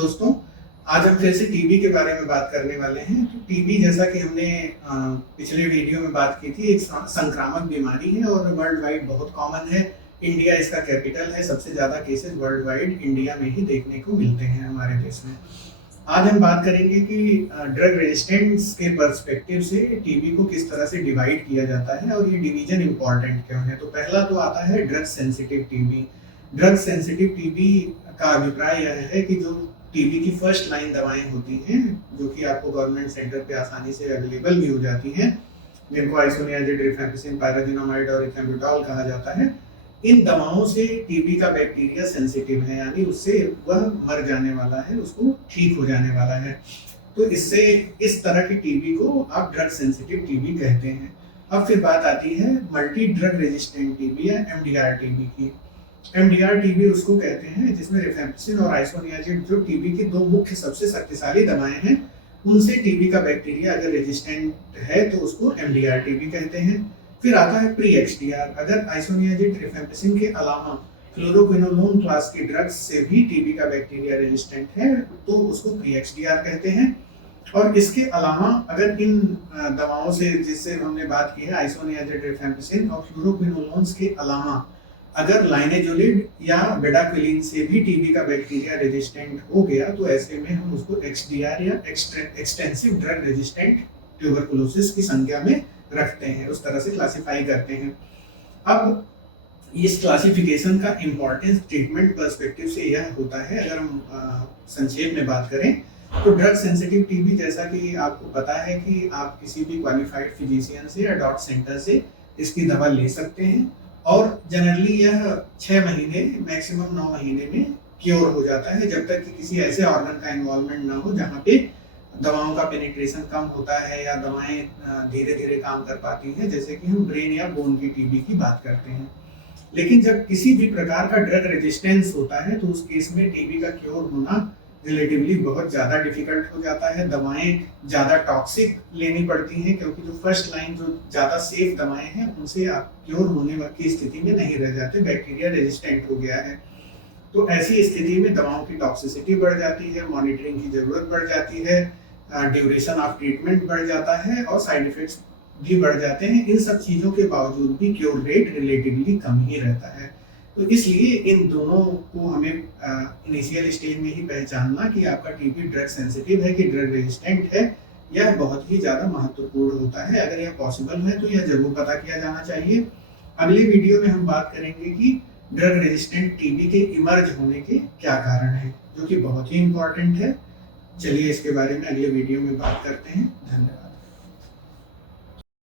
दोस्तों, आज हम फिर से टीबी के बारे में बात करने वाले हैं। तो टीबी, जैसा कि हमने पिछले वीडियो में बात की थी, एक संक्रामक बीमारी है और वर्ल्ड वाइड बहुत कॉमन है। इंडिया इसका कैपिटल है। सबसे ज़्यादा केसेस वर्ल्ड वाइड इंडिया में ही देखने को मिलते हैं हमारे देश में। आज हम बात करेंगे कि ड्रग रेजिस्टेंस के पर्सपेक्टिव से टीबी को किस तरह से डिवाइड किया जाता है और ये डिवीजन इम्पॉर्टेंट क्यों है। तो पहला तो आता है drug sensitive TB. Drug sensitive TB का अभिप्राय यह है कि जो टीबी की फर्स्ट लाइन दवाएं होती हैं, जो कि आपको गवर्नमेंट सेंटर पे आसानी से अवेलेबल भी हो जाती हैं, जिनको आइसोनियाजिड, रिफैम्पिसिन, पायराजिनामाइड और इथेम्बुटॉल कहा जाता है, इन दवाओं से टीबी का बैक्टीरिया सेंसिटिव है, यानी उससे वह मर जाने वाला है, उसको ठीक हो जाने वाला है। तो इससे इस तरह की टीबी को आप ड्रग सेंसिटिव टीबी कहते हैं। अब फिर बात आती है मल्टी ड्रग रेजिस्टेंट टीबी या एमडीआर टीबी की। एमडीआर टीबी उसको कहते हैं जिसमें रिफैम्पिसिन और आइसोनियाजिड, जो टीबी की दो मुख्य सबसे शक्तिशाली दवाएं हैं, उनसे टीबी का बैक्टीरिया अगर रेजिस्टेंट है तो उसको एमडीआर टीबी कहते हैं। फिर आता है प्री एक्सडीआर। अगर आइसोनियाजिड, रिफैम्पिसिन के अलावा फ्लोरोक्विनोलोन क्लास की ड्रग्स से भी टीबी का बैक्टीरिया रेजिस्टेंट है तो उसको प्री एक्सडीआर कहते हैं। और इसके अलावा अगर इन दवाओं से, जिससे हमने बात की है, आइसोनियाजिड, रिफैम्पिसिन और फ्लोरोक्विनोलोन्स के अलावा अगर लाइनेजोलिड या बेडाक्विलिन से भी टीबी का बैक्टीरिया रेजिस्टेंट हो गया तो ऐसे में हम उसको एक्सडीआर या एक्सटेंसिव ड्रग रेजिस्टेंट ट्यूबरकुलोसिस की संख्या में रखते हैं, उस तरह से क्लासिफाई करते हैं। अब इस क्लासिफिकेशन का इम्पोर्टेंस ट्रीटमेंट पर्सपेक्टिव से यह होता है, अगर हम संक्षेप में बात करें तो ड्रग सेंसिटिव टीबी, जैसा कि आपको पता है कि आप किसी भी क्वालिफाइड फिजिशियन से या डॉट सेंटर से इसकी दवा ले सकते हैं और जनरली यह 6 महीने, मैक्सिमम 9 महीने में क्योर हो जाता है, जब तक कि किसी ऐसे ऑर्गन का इन्वॉल्वमेंट ना हो जहाँ पे दवाओं का पेनिट्रेशन कम होता है या दवाएं धीरे धीरे काम कर पाती हैं, जैसे कि हम ब्रेन या बोन की टीबी की बात करते हैं। लेकिन जब किसी भी प्रकार का ड्रग रेजिस्टेंस होता है तो उस केस में टीबी का क्योर होना रिलेटिवली बहुत ज़्यादा डिफिकल्ट हो जाता है। दवाएं ज़्यादा टॉक्सिक लेनी पड़ती हैं, क्योंकि जो फर्स्ट लाइन जो ज़्यादा सेफ दवाएं हैं उनसे आप क्योर होने की स्थिति में नहीं रह जाते, बैक्टीरिया रेजिस्टेंट हो गया है। तो ऐसी स्थिति में दवाओं की टॉक्सिसिटी बढ़ जाती है, मॉनिटरिंग की ज़रूरत बढ़ जाती है, ड्यूरेशन ऑफ ट्रीटमेंट बढ़ जाता है और साइड इफेक्ट्स भी बढ़ जाते हैं। इन सब चीज़ों के बावजूद भी क्योर रेट रिलेटिवली कम ही रहता है। तो इसलिए इन दोनों को हमें इनिशियल स्टेज में ही पहचानना कि आपका टीबी ड्रग सेंसिटिव है कि ड्रग रेजिस्टेंट है, यह बहुत ही ज़्यादा महत्वपूर्ण होता है। अगर यह पॉसिबल है तो यह जरूर पता किया जाना चाहिए। अगले वीडियो में हम बात करेंगे कि ड्रग रेजिस्टेंट टीबी के इमर्ज होने के क्या कारण हैं, जो कि बहुत ही इंपॉर्टेंट है। चलिए इसके बारे में अगले वीडियो में बात करते हैं। धन्यवाद।